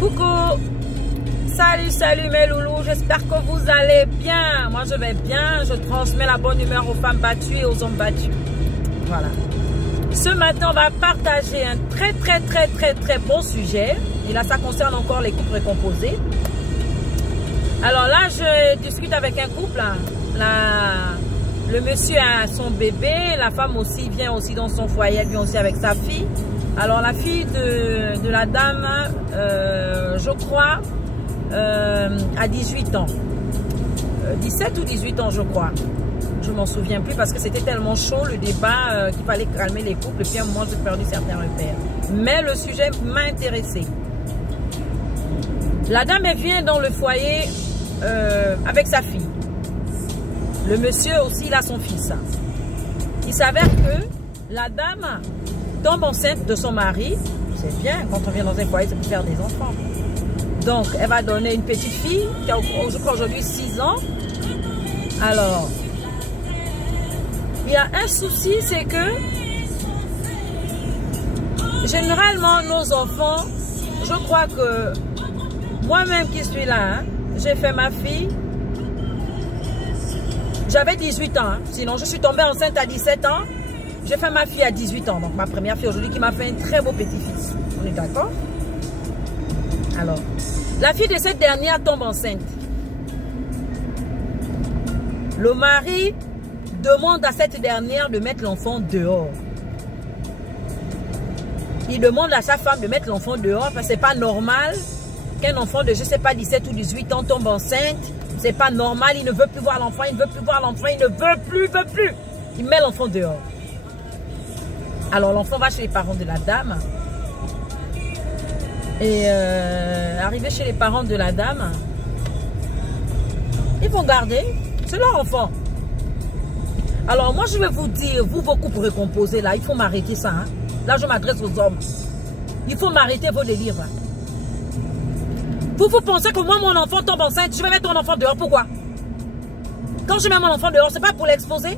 Coucou, salut mes loulous, j'espère que vous allez bien. Moi je vais bien, je transmets la bonne humeur aux femmes battues et aux hommes battus. Voilà. Ce matin on va partager un très bon sujet. Et là ça concerne encore les couples recomposés. Alors là je discute avec un couple. Le monsieur a son bébé, la femme aussi vient aussi dans son foyer, elle vient aussi avec sa fille. Alors la fille de la dame, je crois, a 18 ans. 17 ou 18 ans je crois. Je m'en souviens plus parce que c'était tellement chaud le débat qu'il fallait calmer les couples. Et puis à un moment j'ai perdu certains repères. Mais le sujet m'a intéressé. La dame elle vient dans le foyer avec sa fille. Le monsieur aussi il a son fils. Il s'avère que la dame tombe enceinte de son mari. C'est bien, quand on vient dans un foyer, c'est pour faire des enfants. Donc, elle va donner une petite fille qui a, je crois, aujourd'hui 6 ans. Alors, il y a un souci, c'est que généralement, nos enfants, je crois que moi-même qui suis là, hein, j'ai fait ma fille. J'avais 18 ans, hein, sinon je suis tombée enceinte à 17 ans. J'ai fait ma fille à 18 ans, donc ma première fille aujourd'hui qui m'a fait un très beau petit-fils. On est d'accord? Alors, la fille de cette dernière tombe enceinte. Le mari demande à cette dernière de mettre l'enfant dehors. Il demande à sa femme de mettre l'enfant dehors parce que c'est pas normal qu'un enfant de, je sais pas, 17 ou 18 ans tombe enceinte. C'est pas normal, il ne veut plus voir l'enfant, il ne veut plus voir l'enfant, il ne veut plus. Il met l'enfant dehors. Alors l'enfant va chez les parents de la dame. Et arrivé chez les parents de la dame, ils vont garder, c'est leur enfant. Alors moi je vais vous dire, vous vos couples recomposés là, il faut m'arrêter ça. Hein. Là je m'adresse aux hommes. Il faut m'arrêter vos délires. Hein. Vous pensez que moi mon enfant tombe enceinte, je vais mettre mon enfant dehors, pourquoi? Quand je mets mon enfant dehors, c'est pas pour l'exposer?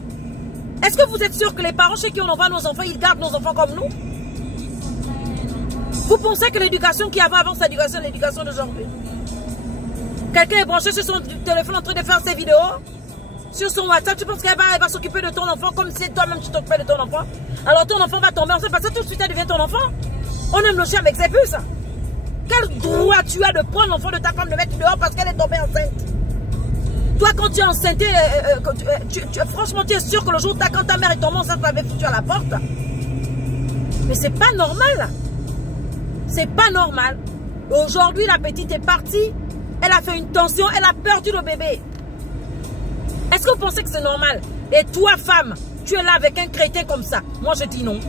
Est-ce que vous êtes sûr que les parents chez qui on envoie nos enfants, ils gardent nos enfants comme nous? Vous pensez que l'éducation qu'il y avait avant, c'est l'éducation d'aujourd'hui? Quelqu'un est branché sur son téléphone en train de faire ses vidéos, sur son WhatsApp, tu penses qu'elle va s'occuper de ton enfant comme si toi-même tu t'occupais de ton enfant? Alors ton enfant va tomber enceinte parce que tout de suite elle devient ton enfant. On aime le chien avec ses puces. Quel droit tu as de prendre l'enfant de ta femme, de mettre dehors parce qu'elle est tombée enceinte? Toi, quand tu es enceinte, franchement, tu es sûr que le jour quand ta mère est tombée enceinte, tu l'avais foutu à la porte. Mais c'est pas normal. C'est pas normal. Aujourd'hui, la petite est partie. Elle a fait une tension. Elle a perdu le bébé. Est-ce que vous pensez que c'est normal? Et toi, femme, tu es là avec un crétin comme ça. Moi, je dis non.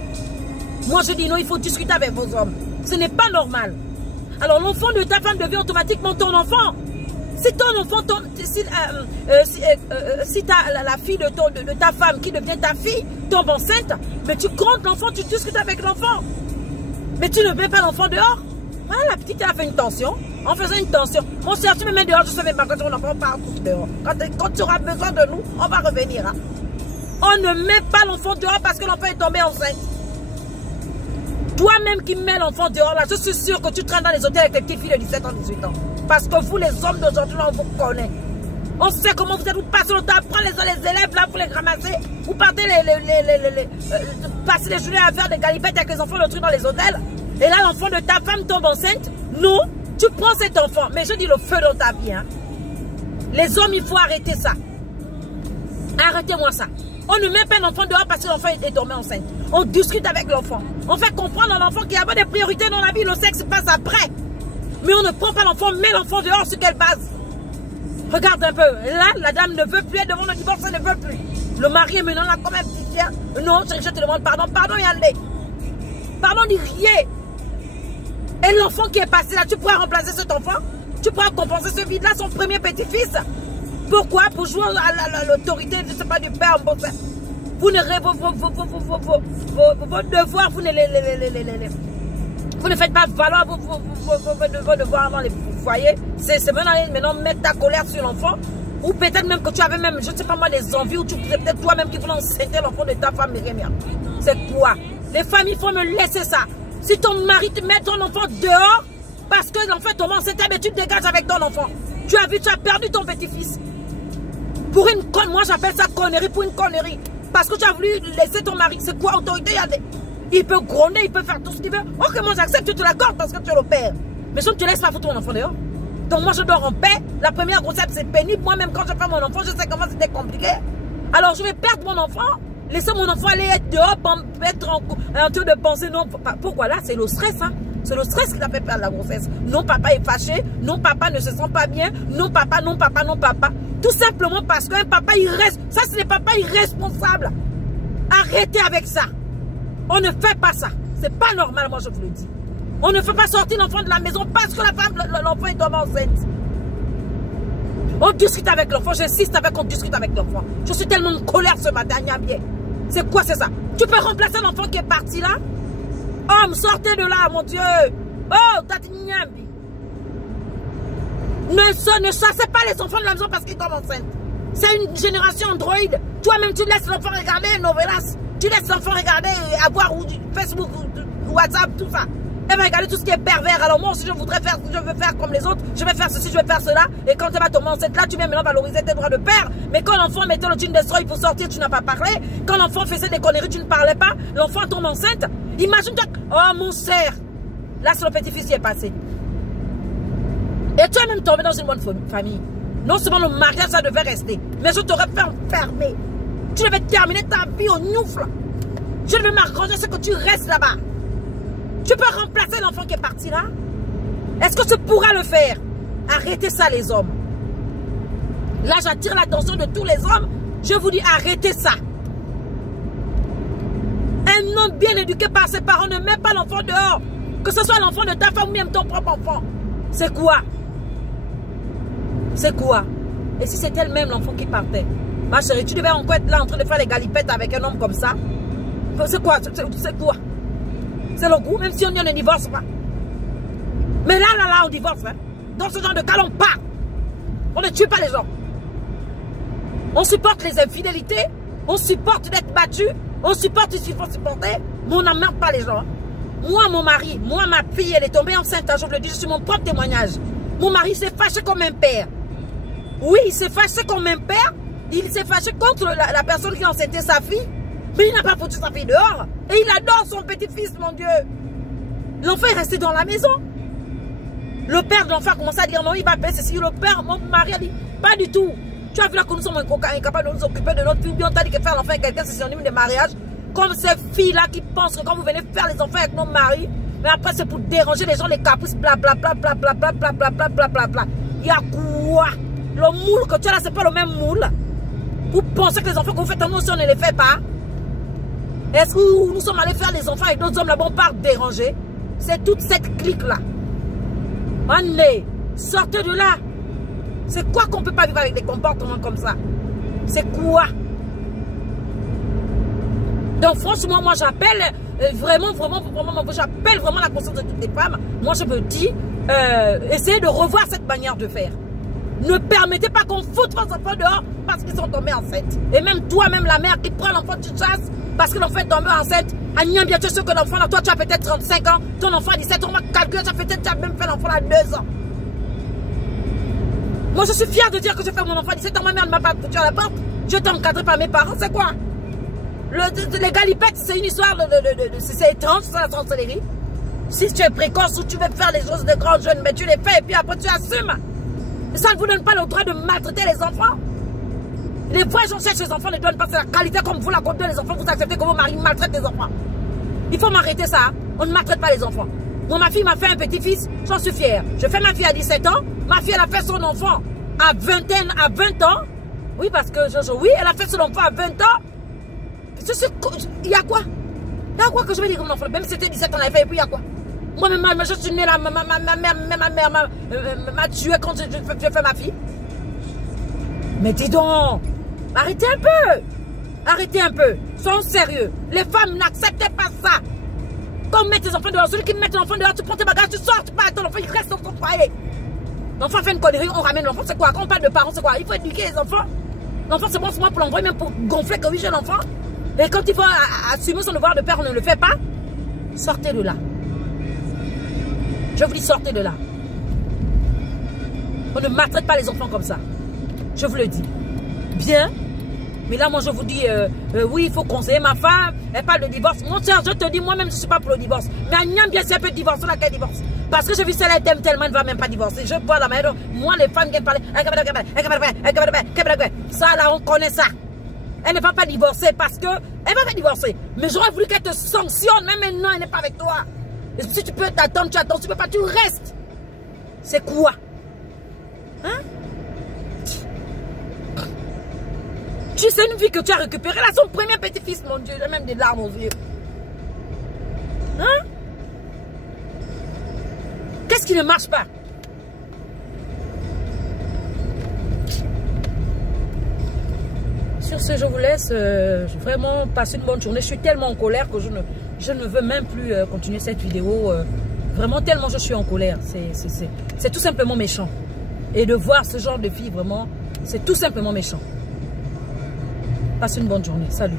Moi, je dis non. Il faut discuter avec vos hommes. Ce n'est pas normal. Alors, l'enfant de ta femme devient automatiquement ton enfant. Si ton enfant, si la fille de ta femme qui devient ta fille tombe enceinte, mais tu comptes l'enfant, tu discutes avec l'enfant. Mais tu ne mets pas l'enfant dehors. Voilà, la petite elle a fait une tension. En faisant une tension. Mon soeur, tu me mets dehors, je ne savais pas quand ton enfant part dehors. Quand tu auras besoin de nous, on va revenir. Hein. On ne met pas l'enfant dehors parce que l'enfant est tombé enceinte. Toi-même qui mets l'enfant dehors, là, je suis sûr que tu traînes dans les hôtels avec tes petites filles de 17 ans, 18 ans. Parce que vous, les hommes d'aujourd'hui, on vous connaît. On sait comment vous êtes, vous passez le temps, prendre les élèves là, vous les ramasser. Vous partez passer les journées à faire des galipettes avec les enfants de trucs dans les hôtels. Et là, l'enfant de ta femme tombe enceinte. Non, tu prends cet enfant. Mais je dis le feu dans ta vie. Hein. Les hommes, il faut arrêter ça. Arrêtez-moi ça. On ne met pas l'enfant dehors parce que l'enfant est tombé enceinte. On discute avec l'enfant. On fait comprendre à l'enfant qu'il y a pas de priorités dans la vie. Le sexe passe après. Mais on ne prend pas l'enfant, met l'enfant dehors sur quelle base? Regarde un peu. Là, la dame ne veut plus être devant le divorce, elle ne veut plus. Le mari est maintenant là comme un petit chien. Non, je te demande pardon. Pardon, Yandé. Pardon, dis rien. Et l'enfant qui est passé là, tu pourras remplacer cet enfant? Tu pourras compenser ce vide-là, son premier petit-fils? Pourquoi? Pour jouer à l'autorité, je ne sais pas, du père. Vous ne vos devoirs, vous ne faites pas valoir vos devoirs dans les foyers. C'est maintenant mettre ta colère sur l'enfant. Ou peut-être même que tu avais même, je ne sais pas moi, des envies. Ou tu peut-être toi-même qui voulais enceinter l'enfant de ta femme. C'est quoi? Les familles, il faut me laisser ça. Si ton mari te met ton enfant dehors, parce que l'enfant est tombé enceinte, mais tu te dégages avec ton enfant. Tu as vu, tu as perdu ton petit-fils. Pour une conne, moi j'appelle ça connerie pour une connerie. Parce que tu as voulu laisser ton mari. C'est quoi autorité? Il peut gronder, il peut faire tout ce qu'il veut. Ok, moi j'accepte, tu te l'accordes parce que tu es le père. Mais si tu ne laisses pas foutre ton enfant dehors. Donc moi je dors en paix. La première grossesse c'est pénible. Moi même quand je fais mon enfant, je sais comment c'était compliqué. Alors je vais perdre mon enfant. Laisser mon enfant aller être dehors, être en train de penser. Non, pourquoi là? C'est le stress. Hein? C'est le stress qui t'a fait perdre la grossesse. Non, papa est fâché. Non, papa ne se sent pas bien. Non, papa, non, papa, non, papa. Tout simplement parce qu'un papa, il reste. Ça, c'est les papas irresponsables. Arrêtez avec ça. On ne fait pas ça. C'est pas normal, moi je vous le dis. On ne fait pas sortir l'enfant de la maison parce que la femme, l'enfant est tombé enceinte. On discute avec l'enfant. J'insiste avec on discute avec l'enfant. Je suis tellement en colère ce matin, Niambie. C'est quoi, c'est ça? Tu peux remplacer l'enfant qui est parti là? Homme, sortez de là, mon Dieu. Oh, Tati Niambi. Ne chassez pas les enfants de la maison parce qu'ils tombent enceintes. C'est une génération Android. Toi-même, tu laisses l'enfant regarder Novelas. Tu laisses l'enfant regarder, avoir Facebook, WhatsApp, tout ça. Elle va regarder tout ce qui est pervers. Alors moi aussi, je veux faire comme les autres. Je vais faire ceci, je vais faire cela. Et quand tu vas tomber enceinte là, tu viens maintenant valoriser tes droits de père. Mais quand l'enfant mettait le tune destroy pour sortir, tu n'as pas parlé. Quand l'enfant faisait des conneries, tu ne parlais pas. L'enfant tombe enceinte. Imagine-toi. Oh mon cerf. Là, c'est le petit-fils qui est passé. Et tu es même tombé dans une bonne famille. Non seulement le mariage, ça devait rester. Mais je t'aurais fait enfermer. Tu devais terminer ta vie au noufle. Je devais m'arranger ce que tu restes là-bas. Tu peux remplacer l'enfant qui est parti là? Est-ce que tu pourras le faire? Arrêtez ça les hommes. Là j'attire l'attention de tous les hommes. Je vous dis arrêtez ça. Un homme bien éduqué par ses parents ne met pas l'enfant dehors. Que ce soit l'enfant de ta femme ou même ton propre enfant. C'est quoi? C'est quoi? Et si c'était elle-même l'enfant qui partait? Ma chérie, tu devais encore être là en train de faire les galipettes avec un homme comme ça? C'est quoi? C'est quoi? C'est le goût, même si on ne divorce pas. Mais là, on divorce. Hein. Dans ce genre de cas, on part. On ne tue pas les gens. On supporte les infidélités. On supporte d'être battu. On supporte ce qu'il faut supporter. Mais on n'emmerde pas les gens. Hein. Moi, mon mari, moi, ma fille, elle est tombée enceinte. Je vous le dis, je suis mon propre témoignage. Mon mari s'est fâché comme un père. Oui, il s'est fâché comme un père. Il s'est fâché contre la personne qui enceintait sa fille. Mais il n'a pas foutu sa fille dehors. Et il adore son petit-fils, mon Dieu. L'enfant est resté dans la maison. Le père de l'enfant a commencé à dire non, il va payer ceci. Le père, mon mari a dit, pas du tout. Tu as vu là que nous sommes incapables de nous occuper de notre fille. On t'a dit que faire l'enfant avec quelqu'un, c'est synonyme de mariage. Comme ces filles-là qui pensent que quand vous venez faire les enfants avec nos maris, mais après c'est pour déranger les gens, les caprices, blablabla, blablabla, blablabla, blablabla. Il y a quoi? Le moule que tu as là, c'est pas le même moule. Vous pensez que les enfants que vous faites en nous, si on ne les fait pas? Est-ce que nous sommes allés faire les enfants avec d'autres hommes là-bas, on part déranger? C'est toute cette clique-là. Allez, sortez de là. C'est quoi qu'on ne peut pas vivre avec des comportements comme ça? C'est quoi? Donc franchement, moi j'appelle vraiment la conscience de toutes les femmes. Moi je me dis, essayez de revoir cette manière de faire. Ne permettez pas qu'on foute vos enfants dehors parce qu'ils sont tombés enceintes. Et même toi, même la mère qui prend l'enfant, tu chasses parce que l'enfant est tombé enceinte. Agnès, bien sûr que l'enfant, là, toi tu as peut-être 35 ans, ton enfant a 17 ans, on va calculer, tu as même fait l'enfant à 2 ans. Moi je suis fière de dire que j'ai fait mon enfant à 17 ans, ma mère ne m'a pas foutu à la porte. Je été encadré par mes parents, c'est quoi? Les galipettes, c'est une histoire c'est étrange, c'est la sorcellerie. Si tu es précoce ou tu veux faire les choses de grands jeunes, mais tu les fais et puis après tu assumes. Ça ne vous donne pas le droit de maltraiter les enfants. Les vrais gens cherchent les enfants ne donnent pas la qualité comme vous la comptez les enfants, vous acceptez que vos maris maltraitent les enfants. Il faut m'arrêter ça, hein. On ne maltraite pas les enfants. Moi, ma fille m'a fait un petit-fils, j'en suis fière. Je fais ma fille à 17 ans, ma fille elle a fait son enfant à 20 ans. Oui, parce que oui, elle a fait son enfant à 20 ans. Il y a quoi? Il y a quoi que je vais dire comme enfant? Même si c'était 17 ans, elle a fait, et puis il y a quoi? Moi, je suis née là, ma mère m'a tué quand je fais ma fille. Mais dis donc, arrêtez un peu. Arrêtez un peu. Soyons sérieux. Les femmes n'acceptez pas ça. Quand on met tes enfants dehors, celui qui met ton enfant dehors, tu prends tes bagages, tu sors, tu pars avec ton enfant, il reste dans ton foyer. L'enfant fait une connerie, on ramène l'enfant, c'est quoi? Quand on parle de parents, c'est quoi? Il faut éduquer les enfants. L'enfant, c'est bon pour moi pour l'envoyer, même pour gonfler que oui, j'ai l'enfant. Et quand il faut assumer son devoir de père, on ne le fait pas. Sortez de là. Je vous dis, sortez de là. On ne maltraite pas les enfants comme ça. Je vous le dis. Bien. Mais là, moi, je vous dis, oui, il faut conseiller ma femme. Elle parle de divorce. Mon cher, je te dis, moi-même, je ne suis pas pour le divorce. Mais Agnam, bien, si elle peut divorcer, là, qu'elle divorce. Parce que j'ai vu celle elle t'aime tellement, elle ne va même pas divorcer. Je vois la manière. Moi, les femmes qui parlent, ça, là, on connaît ça. Elle ne va pas divorcer parce que elle va pas divorcer. Mais j'aurais voulu qu'elle te sanctionne. Même maintenant, elle n'est pas avec toi. Et si tu peux t'attendre, tu attends. Si tu peux pas, tu restes. C'est quoi? Hein? Tu sais une vie que tu as récupérée. Là, son premier petit-fils, mon Dieu. J'ai même des larmes aux yeux. Hein? Qu'est-ce qui ne marche pas? Sur ce, je vous laisse vraiment passer une bonne journée. Je suis tellement en colère que je ne veux même plus continuer cette vidéo. Vraiment, tellement je suis en colère. C'est tout simplement méchant. Et de voir ce genre de fille, vraiment, c'est tout simplement méchant. Passez une bonne journée. Salut.